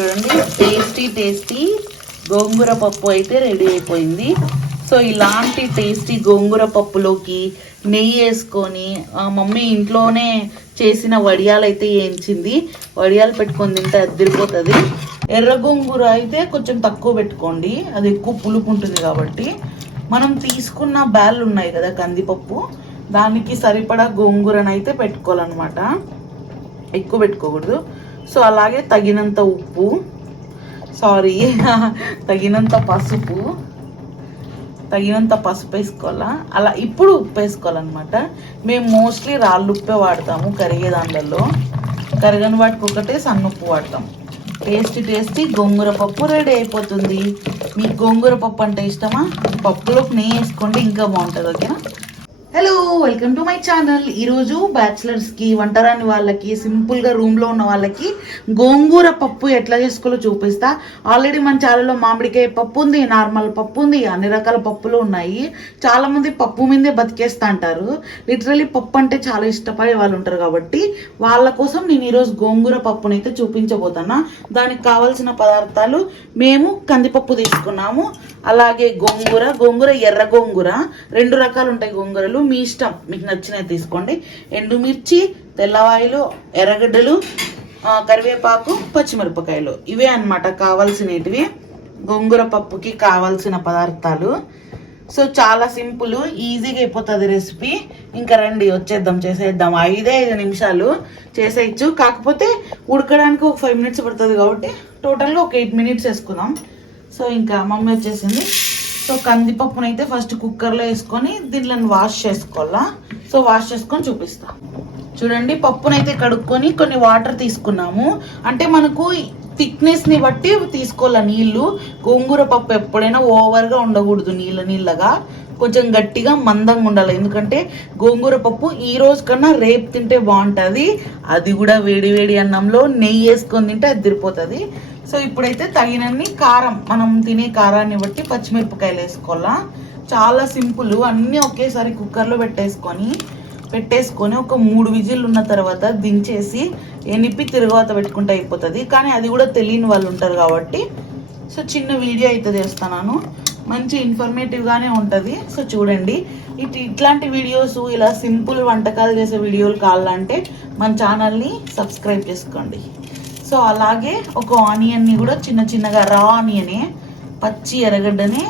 చూడండి. Tasty tasty గోంగూర పప్పు అయితే రెడీ అయిపోయింది. సో ఇలాంటి టేస్టీ గోంగూర పప్పులోకి నెయ్యి వేసుకొని మమ్మీ ఇంట్లోనే చేసిన వడియాలు అయితే వేయించింది వడియాలు పెట్టుకొని తింటే అద్దరిపోతుంది ఎర్ర గోంగూర అయితే కొంచెం తక్కువ పెట్టుకోండి. అది ఎక్కువ పులుపు ఉంటుంది కాబట్టి. మనం తీసుకున్న బ్యాళ్ళు ఉన్నాయి కదా కందిపప్పు. దానికి సరిపడా గోంగూరనైతే పెట్టుకోవాలన్నమాట. ఎక్కువ పెట్టుకోకూడదు. సో అలాగే తగినంత ఉప్పు. సారీ తగినంత పసుపు. తగినంత పసుపు వేసుకోవాలా? అలా ఇప్పుడు ఉప్పు వేసుకోవాలన్నమాట. మేము మోస్ట్లీ రాళ్ళు ఉప్పే వాడతాము కరిగే దాంట్లో. కరగని వాటికి ఒకటే సన్న ఉప్పు వాడతాం. టేస్టీ టేస్టీ గోంగూర పప్పు రెడీ అయిపోతుంది. మీకు గోంగూర పప్పు అంటే ఇష్టమా? పప్పులోకి నెయ్యి వేసుకోండి ఇంకా బాగుంటుంది ఓకేనా? Hello welcome to my channel ఈరోజు బ్యాచిలర్స్కి వంటరాని వాళ్ళకి సింపుల్గా రూమ్లో ఉన్న వాళ్ళకి గోంగూర పప్పు ఎట్లా చేసుకోవాలో చూపిస్తా. ఆల్రెడీ మన ఛానల్లో మామిడికాయ పప్పు ఉంది నార్మల్ పప్పు ఉంది అన్ని రకాల పప్పులు ఉన్నాయి. చాలామంది పప్పు మీదే బతికేస్తా అంటారు. లిటరలీ పప్పు అంటే చాలా ఇష్టపడే వాళ్ళు ఉంటారు కాబట్టి వాళ్ళ కోసం నేను ఈరోజు గోంగూర పప్పునైతే అయితే చూపించబోతున్నా. దానికి కావాల్సిన పదార్థాలు మేము కందిపప్పు తీసుకున్నాము. అలాగే గోంగూర గోంగూర ఎర్ర గోంగూర రెండు రకాలు ఉంటాయి గోంగూరలు. మీ ఇష్టం. మీకు నచ్చినవి తీసుకోండి. ఎండుమిర్చి తెల్లవాయిలు ఎర్రగడ్డలు కరివేపాకు పచ్చిమిరపకాయలు. ఇవే అనమాట కావాల్సినవి. గోంగూర పప్పుకి కావాల్సిన పదార్థాలు. సో చాలా సింపుల్ ఈజీగా అయిపోతుంది రెసిపీ. ఇంకా రండి వచ్చేద్దాం చేసేద్దాం. ఐదే ఐదు నిమిషాలు చేసేయచ్చు. కాకపోతే ఉడకడానికి ఒక ఫైవ్ మినిట్స్ పడుతుంది కాబట్టి టోటల్గా ఒక ఎయిట్ మినిట్స్ వేసుకుందాం. సో ఇంకా మమ్మీ వచ్చేసింది. సో కందిపప్పునైతే అయితే ఫస్ట్ కుక్కర్లో వేసుకొని దీంట్లో వాష్ చేసుకోవాలా? సో వాష్ చేసుకొని చూపిస్తా. చూడండి పప్పునైతే కడుక్కొని కొన్ని వాటర్ తీసుకున్నాము. అంటే మనకు థిక్నెస్ని బట్టి తీసుకోవాలి నీళ్ళు? గోంగూర పప్పు ఎప్పుడైనా ఓవర్గా ఉండకూడదు నీళ్ళ నీళ్ళగా. కొంచెం గట్టిగా మందంగా ఉండాలి. ఎందుకంటే గోంగూర పప్పు ఈ రోజు కన్నా రేపు తింటే బాగుంటుంది. అది కూడా వేడి వేడి అన్నంలో నెయ్యి వేసుకొని తింటే అది తిరిపోతుంది సో ఇప్పుడైతే తగినన్ని కారం మనం తినే కారాన్ని బట్టి పచ్చిమిరపకాయలు వేసుకోవాలా. చాలా సింపుల్ అన్నీ ఒకేసారి కుక్కర్లో పెట్టేసుకొని పెట్టేసుకొని ఒక మూడు విజిల్ ఉన్న తర్వాత దించేసి ఎనిపి తిరుగువాత పెట్టుకుంటే అయిపోతుంది. కానీ అది కూడా తెలియని వాళ్ళు ఉంటారు కాబట్టి. సో చిన్న వీడియో అయితే చేస్తున్నాను మంచి ఇన్ఫర్మేటివ్గానే ఉంటుంది. సో చూడండి. ఇట్ ఇట్లాంటి వీడియోస్ ఇలా సింపుల్ వంటకాలు చేసే వీడియోలు కావాలంటే మన ఛానల్ని సబ్స్క్రైబ్ చేసుకోండి. సో అలాగే ఒక ఆనియన్ని కూడా చిన్న చిన్నగా రా ఆనియనే పచ్చి ఎర్రగడ్డని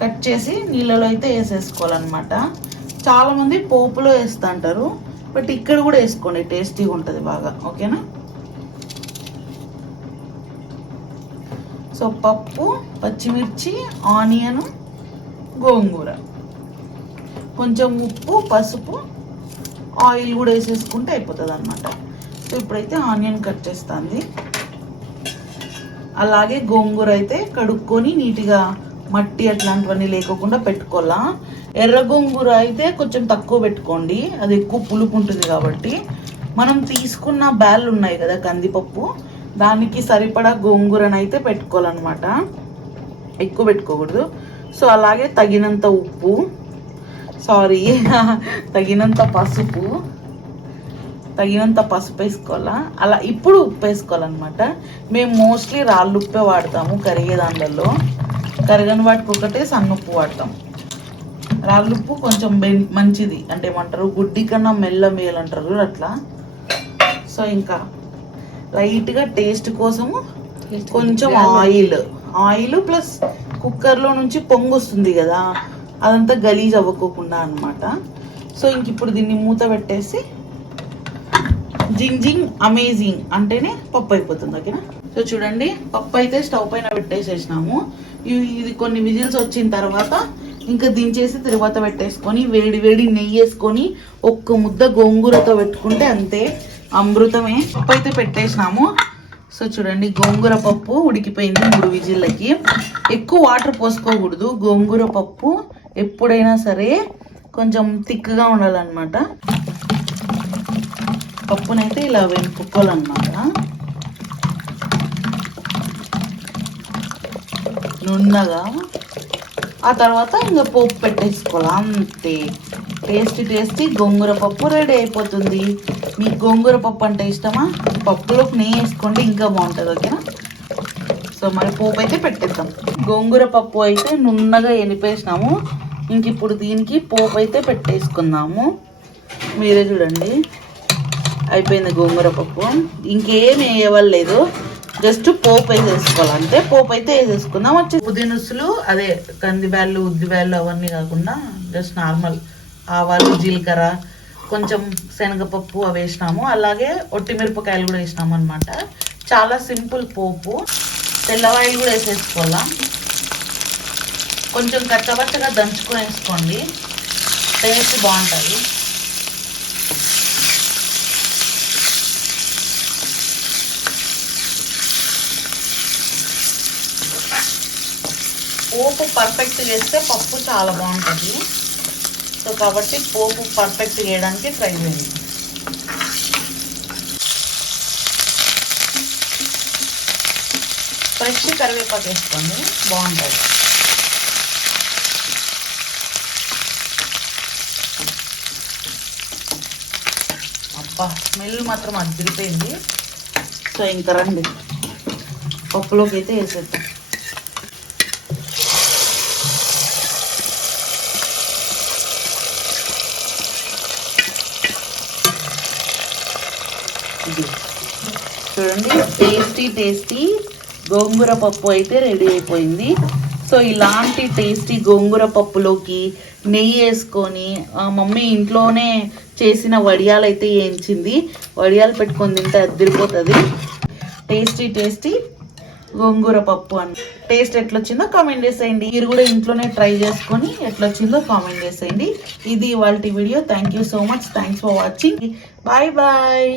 కట్ చేసి నీళ్ళలో అయితే వేసేసుకోవాలన్నమాట. చాలామంది పోపులో వేస్తుంటారు బట్ ఇక్కడ కూడా వేసుకోండి. టేస్టీగా ఉంటుంది బాగా. ఓకేనా సో పప్పు పచ్చిమిర్చి ఆనియన్ గోంగూర. కొంచెం ఉప్పు పసుపు ఆయిల్ కూడా వేసేసుకుంటే అయిపోతుంది అనమాట సో ఇప్పుడైతే ఆనియన్ కట్ చేస్తుంది. అలాగే గోంగూర అయితే కడుక్కొని నీట్గా మట్టి అట్లాంటివన్నీ లేకోకుండా పెట్టుకోవాలా. ఎర్ర గోంగూర అయితే కొంచెం తక్కువ పెట్టుకోండి. అది ఎక్కువ పులుపు ఉంటుంది కాబట్టి. మనం తీసుకున్న బ్యాళ్ళు ఉన్నాయి కదా కందిపప్పు. దానికి సరిపడా గోంగూరను అయితే పెట్టుకోవాలన్నమాట. ఎక్కువ పెట్టుకోకూడదు. సో అలాగే తగినంత ఉప్పు. సారీ తగినంత పసుపు. తగినంత పసుపు వేసుకోవాలా? అలా ఇప్పుడు ఉప్పు వేసుకోవాలన్నమాట. మేము మోస్ట్లీ రాళ్ళు ఉప్పే వాడతాము కరిగే దాంట్లో కరగని వాటికి ఒకటే సన్న ఉప్పు వాడతాం. రాళ్ళుప్పు కొంచెం మె మంచిది. అంటే ఏమంటారు? గుడ్డి కన్నా మెల్ల మేలు అంటారు అట్లా. సో ఇంకా లైట్గా టేస్ట్ కోసము కొంచెం ఆయిల్. ఆయిల్ ప్లస్ కుక్కర్లో నుంచి పొంగు వస్తుంది కదా అదంతా గలీజ్ అవ్వకోకుండా అన్నమాట. సో ఇంక ఇప్పుడు దీన్ని మూత పెట్టేసి జింగ్ జింగ్ అమేజింగ్ అంటేనే పప్పు అయిపోతుంది ఓకేనా? సో చూడండి పప్పు అయితే స్టవ్ పైన పెట్టేసేసినాము. ఇది కొన్ని విజిల్స్ వచ్చిన తర్వాత ఇంకా దించేసి తర్వాత పెట్టేసుకొని వేడి వేడి నెయ్యి వేసుకొని ఒక్క ముద్ద గోంగూరతో పెట్టుకుంటే అంతే. అమృతమే. పప్పు అయితే పెట్టేసినాము. సో చూడండి గోంగూర పప్పు ఉడికిపోయింది మూడు విజిల్లకి. ఎక్కువ వాటర్ పోసుకోకూడదు. గోంగూర పప్పు ఎప్పుడైనా సరే కొంచెం థిక్గా ఉండాలన్నమాట. పప్పునైతే ఇలా వెనుక్కోవాలన్నమాట నున్నగా. ఆ తర్వాత ఇంకా పోపు పెట్టేసుకోవాలి అంతే. టేస్టీ టేస్టీ గోంగూర పప్పు రెడీ అయిపోతుంది. మీకు గోంగూర పప్పు అంటే ఇష్టమా? పప్పులోకి నెయ్యి వేసుకోండి ఇంకా బాగుంటుంది ఓకేనా? సో మరి పోపు అయితే పెట్టేద్దాం. గోంగూర పప్పు అయితే నున్నగా ఎనిపేసినాము ఇంక ఇప్పుడు దీనికి పోపు అయితే పెట్టేసుకుందాము. మీరే చూడండి. అయిపోయింది గోంగూర పప్పు. ఇంకేం వేయవలేదు. జస్ట్ పోపు వేసేసుకోవాలంటే పోపు అయితే వేసేసుకుందాం. వచ్చి పుదీనుసులు అదే కందిబ్యాళ్ళు ఉద్దిబ్యాళ్ళు అవన్నీ కాకుండా జస్ట్ నార్మల్ ఆవాలు జీలకర్ర కొంచెం శనగపప్పు అవి వేసినాము. అలాగే ఒట్టిమిరపకాయలు కూడా వేసినాము అనమాట చాలా సింపుల్ పోపు. తెల్లవాయిలు కూడా వేసేసుకోవాలా? కొంచెం కచ్చబచ్చగా దంచుకొని వేసుకోండి. టేస్ట్ బాగుంటుంది. పోపు పర్ఫెక్ట్ చేస్తే పప్పు చాలా బాగుంటుంది. సో కాబట్టి పోపు పర్ఫెక్ట్ చేయడానికి ట్రై చేయండి. ఫ్రెష్ కరివేపాకు వేసుకోండి బాగుంటుంది అబ్బా స్మెల్ మాత్రం అదిరిపోయింది. సో ఇంకా రండి. పప్పులోకి అయితే వేసేద్దాం. చూడండి. టేస్టీ టేస్టీ గోంగూర పప్పు అయితే రెడీ అయిపోయింది. సో ఇలాంటి టేస్టీ గోంగూర పప్పులోకి నెయ్యి వేసుకొని మమ్మీ ఇంట్లోనే చేసిన వడియాలు అయితే వేయించింది. వడియాలు పెట్టుకొని తింటే అద్దరిపోతుంది టేస్టీ టేస్టీ గోంగూర పప్పు అని టేస్ట్ ఎట్లొచ్చిందో కామెంట్ చేసేయండి. మీరు కూడా ఇంట్లోనే ట్రై చేసుకొని ఎట్లొచ్చిందో కామెంట్ చేసేయండి. ఇది వాళ్ళ video thank you so much thanks for watching bye bye